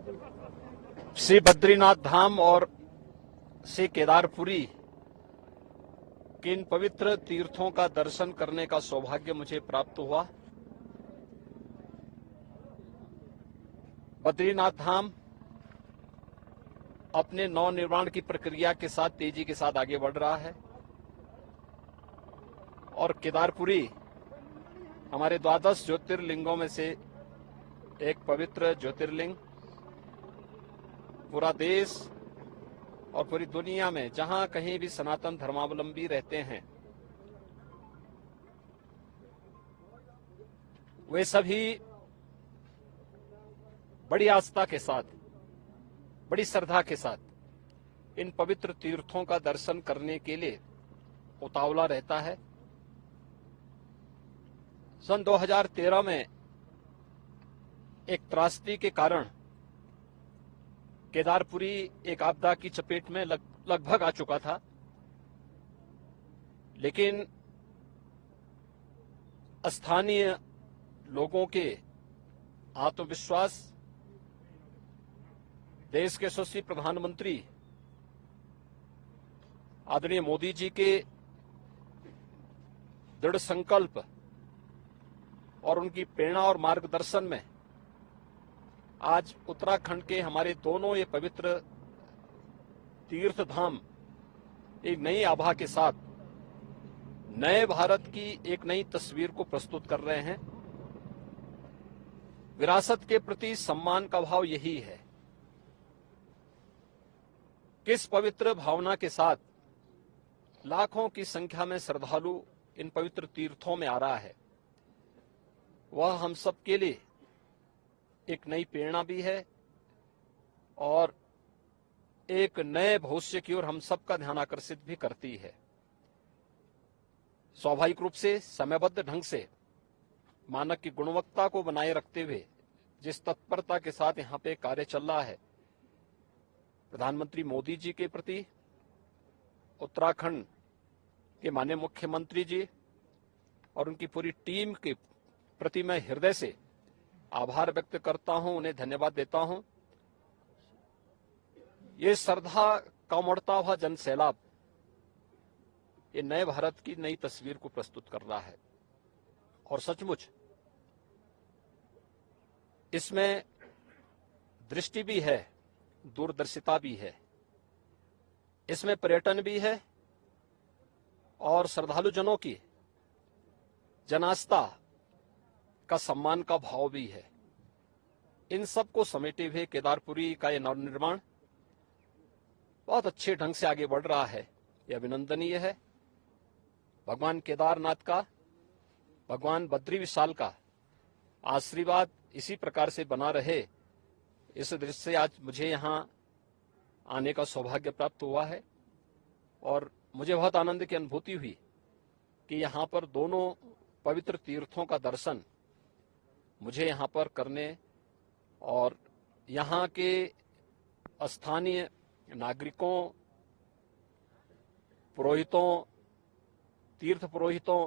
श्री बद्रीनाथ धाम और श्री केदारपुरी के इन पवित्र तीर्थों का दर्शन करने का सौभाग्य मुझे प्राप्त हुआ। बद्रीनाथ धाम अपने नवनिर्माण की प्रक्रिया के साथ तेजी के साथ आगे बढ़ रहा है और केदारपुरी हमारे 12 ज्योतिर्लिंगों में से एक पवित्र ज्योतिर्लिंग। पूरा देश और पूरी दुनिया में जहां कहीं भी सनातन धर्मावलंबी रहते हैं, वे सभी बड़ी आस्था के साथ, बड़ी श्रद्धा के साथ इन पवित्र तीर्थों का दर्शन करने के लिए उतावला रहता है। सन 2013 में एक त्रासदी के कारण केदारपुरी एक आपदा की चपेट में लगभग आ चुका था, लेकिन स्थानीय लोगों के आत्मविश्वास, देश के यशस्वी प्रधानमंत्री आदरणीय मोदी जी के दृढ़ संकल्प और उनकी प्रेरणा और मार्गदर्शन में आज उत्तराखंड के हमारे दोनों ये पवित्र तीर्थ धाम एक नई आभा के साथ नए भारत की एक नई तस्वीर को प्रस्तुत कर रहे हैं। विरासत के प्रति सम्मान का भाव यही है। किस पवित्र भावना के साथ लाखों की संख्या में श्रद्धालु इन पवित्र तीर्थों में आ रहा है, वह हम सब के लिए एक नई प्रेरणा भी है और एक नए भविष्य की ओर हम सबका ध्यान आकर्षित भी करती है। स्वाभाविक रूप से समयबद्ध ढंग से मानक की गुणवत्ता को बनाए रखते हुए जिस तत्परता के साथ यहाँ पे कार्य चल रहा है, प्रधानमंत्री मोदी जी के प्रति उत्तराखंड के माननीय मुख्यमंत्री जी और उनकी पूरी टीम के प्रति मैं हृदय से आभार व्यक्त करता हूं, उन्हें धन्यवाद देता हूं। ये श्रद्धा का उमड़ता हुआ जन सैलाब ये नए भारत की नई तस्वीर को प्रस्तुत कर रहा है और सचमुच इसमें दृष्टि भी है, दूरदर्शिता भी है, इसमें पर्यटन भी है और श्रद्धालु जनों की जनास्था का सम्मान का भाव भी है। इन सब को समेटे हुए केदारपुरी का यह नवनिर्माण बहुत अच्छे ढंग से आगे बढ़ रहा है, यह अभिनंदनीय है। भगवान केदारनाथ का, भगवान बद्री विशाल का आशीर्वाद इसी प्रकार से बना रहे, इस दृष्टि से आज मुझे यहाँ आने का सौभाग्य प्राप्त हुआ है और मुझे बहुत आनंद की अनुभूति हुई कि यहाँ पर दोनों पवित्र तीर्थों का दर्शन मुझे यहाँ पर करने और यहाँ के स्थानीय नागरिकों, पुरोहितों, तीर्थ पुरोहितों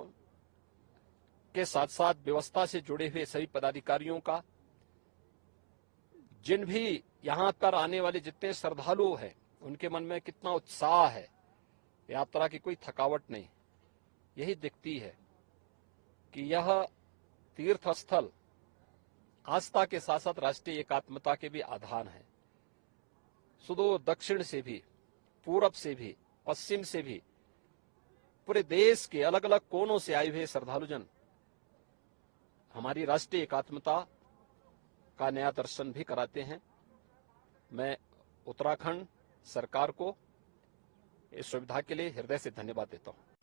के साथ साथ व्यवस्था से जुड़े हुए सभी पदाधिकारियों का, जिन भी यहाँ पर आने वाले जितने श्रद्धालु हैं उनके मन में कितना उत्साह है, यात्रा की कोई थकावट नहीं। यही दिखती है कि यह तीर्थ स्थल आस्था के साथ साथ राष्ट्रीय एकात्मता के भी आधार है। सुदूर दक्षिण से भी, पूरब से भी, पश्चिम से भी, पूरे देश के अलग अलग कोनों से आए हुए श्रद्धालुजन हमारी राष्ट्रीय एकात्मता का नया दर्शन भी कराते हैं। मैं उत्तराखंड सरकार को इस सुविधा के लिए हृदय से धन्यवाद देता हूं।